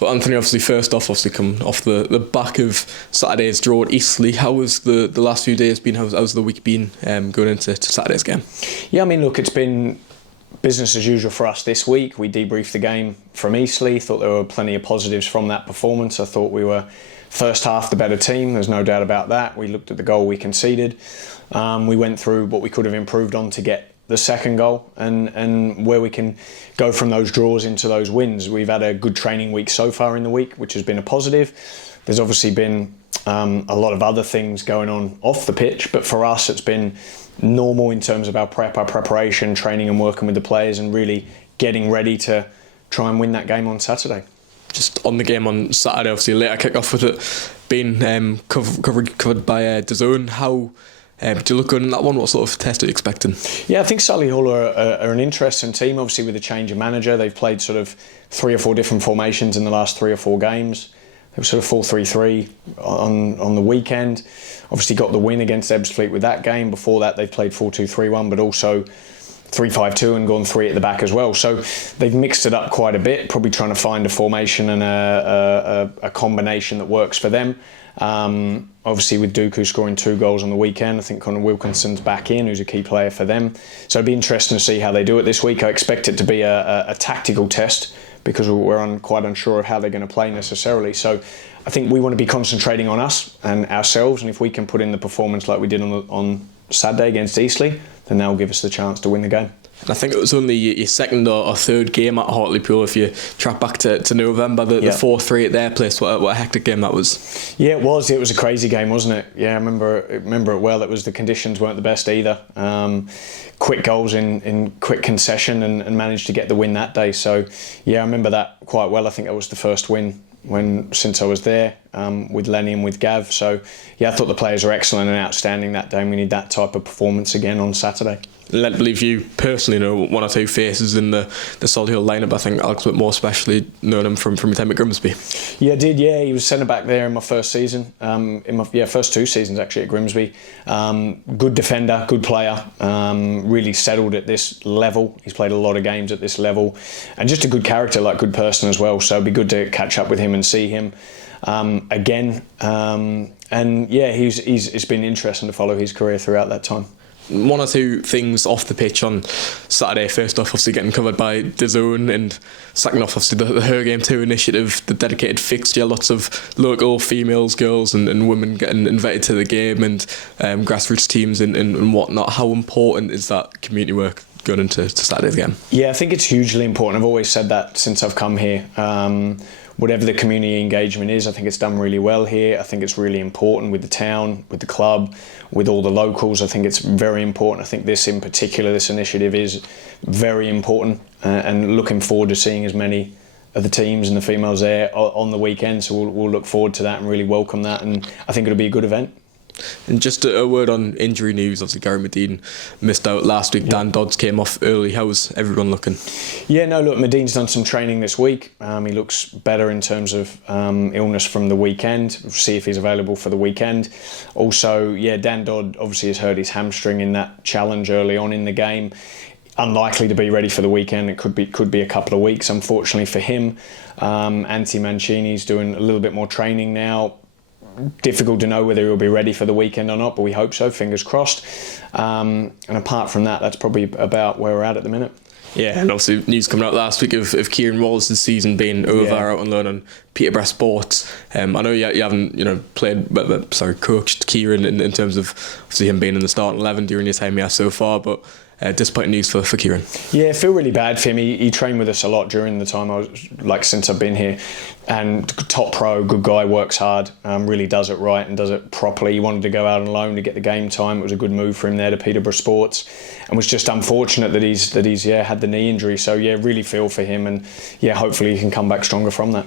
Well, Anthony, obviously, first off, coming off the back of Saturday's draw at Eastleigh, how has the last few days been? How's the week been going into Saturday's game? Yeah, I mean, look, it's been business as usual for us this week. We debriefed the game from Eastleigh, thought there were plenty of positives from that performance. I thought we were first half the better team, there's no doubt about that. We looked at the goal we conceded. We went through what we could have improved on to get the second goal and where we can go from those draws into those wins. We've had a good training week so far in the week, which has been a positive. There's obviously been a lot of other things going on off the pitch, but for us it's been normal in terms of our preparation, training and working with the players and really getting ready to try and win that game on Saturday. Just on the game on Saturday, obviously a later kick-off with it being covered by DAZN. How do you look good in that one? What sort of test are you expecting? Yeah, I think Solihull are an interesting team. Obviously, with the change of manager, they've played sort of 3 or 4 different formations in the last 3 or 4 games. They were sort of 4-3-3 on the weekend. Obviously, got the win against Ebbsfleet with that game. Before that, they've played 4-2-3-1, but also 3-5-2 and gone 3 at the back as well. So they've mixed it up quite a bit, probably trying to find a formation and a combination that works for them. Obviously with Dooku scoring 2 goals on the weekend, I think Connor Wilkinson's back in, who's a key player for them. So it'd be interesting to see how they do it this week. I expect it to be a tactical test because we're quite unsure of how they're going to play necessarily. So I think we want to be concentrating on us and ourselves, and if we can put in the performance like we did on Saturday against Eastleigh, then that'll give us the chance to win the game. I think it was only your second or third game at Hartlepool if you track back to November, the 4-3 at their place. What a hectic game that was. Yeah, it was. It was a crazy game, wasn't it? Yeah, I remember it well. It was, the conditions weren't the best either. Quick goals in quick concession and managed to get the win that day. So yeah, I remember that quite well. I think that was the first win since I was there with Lenny and with Gav. So yeah, I thought the players were excellent and outstanding that day, and we need that type of performance again on Saturday. Led to believe you personally know 1 or 2 faces in the Solihull lineup. I think Alex Whitmore especially known him from your time at Grimsby. Yeah, I did. Yeah, he was centre back there in my first season. In my first 2 seasons actually at Grimsby. Good defender, good player. Really settled at this level. He's played a lot of games at this level, and just a good character, like good person as well. So it'd be good to catch up with him and see him again. And yeah, it's been interesting to follow his career throughout that time. 1 or 2 things off the pitch on Saturday. First off, obviously getting covered by DAZN, and second off, obviously the Her Game 2 initiative, the dedicated fixture, lots of local females, girls and women getting invited to the game, and grassroots teams and whatnot. How important is that community work going into Saturday's game? Yeah, I think it's hugely important. I've always said that since I've come here. Whatever the community engagement is, I think it's done really well here. I think it's really important with the town, with the club, with all the locals. I think it's very important. I think this in particular, this initiative is very important, and looking forward to seeing as many of the teams and the females there on the weekend. So we'll look forward to that and really welcome that, and I think it'll be a good event. And just a word on injury news. Obviously Gary Medine missed out last week. Dan Dodds came off early. How's everyone looking? Yeah, no, look, Medine's done some training this week. He looks better in terms of illness from the weekend. We'll see if he's available for the weekend. Also, yeah, Dan Dodd obviously has hurt his hamstring in that challenge early on in the game. Unlikely to be ready for the weekend. It could be a couple of weeks, unfortunately for him. Antti Mancini's doing a little bit more training now. Difficult to know whether he'll be ready for the weekend or not, but we hope so, fingers crossed. And apart from that, that's probably about where we're at the minute. Yeah, and obviously news coming out last week of Kieran Wallace's season being over out on loan on Peterborough Sports. I know you haven't coached Kieran in terms of obviously him being in the starting 11 during your time here so far, but disappointing news for Kieran. Yeah, I feel really bad for him. He trained with us a lot during the time since I've been here, and top pro, good guy, works hard, really does it right and does it properly. He wanted to go out on loan to get the game time. It was a good move for him there to Peterborough Sports, and was just unfortunate that he's had the knee injury. So yeah, really feel for him, and yeah, hopefully he can come back stronger from that.